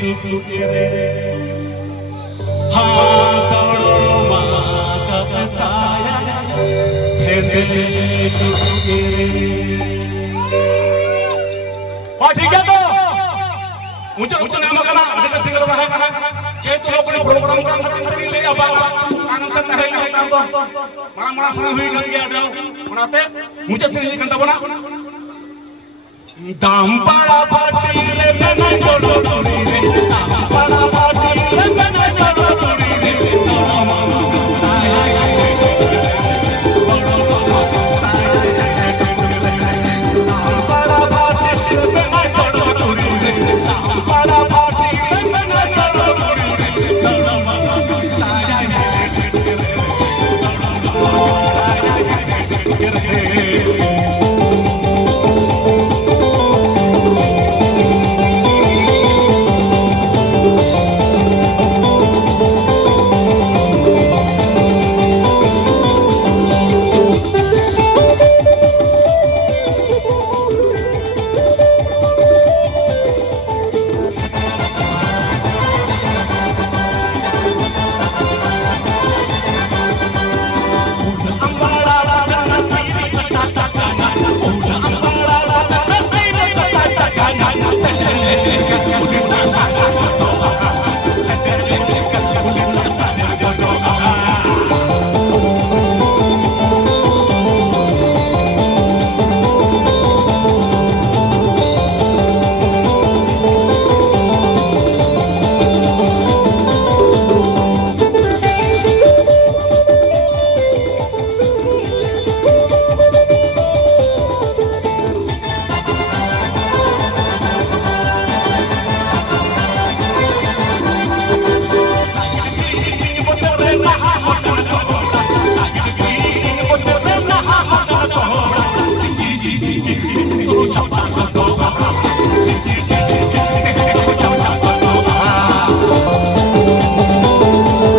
tukire ha toro maka saya hendele tukire oh ठीक है तो मुझे नाम करना अधिक सिंगर रहा है जे तो लोग ने प्रोग्राम काम करते ले अब कानून से नहीं नहीं काम तो मारा मारा सुना हुई कर गया ada बनाते मुझे से नहीं करता बना दाम पाड़ा पाटी ले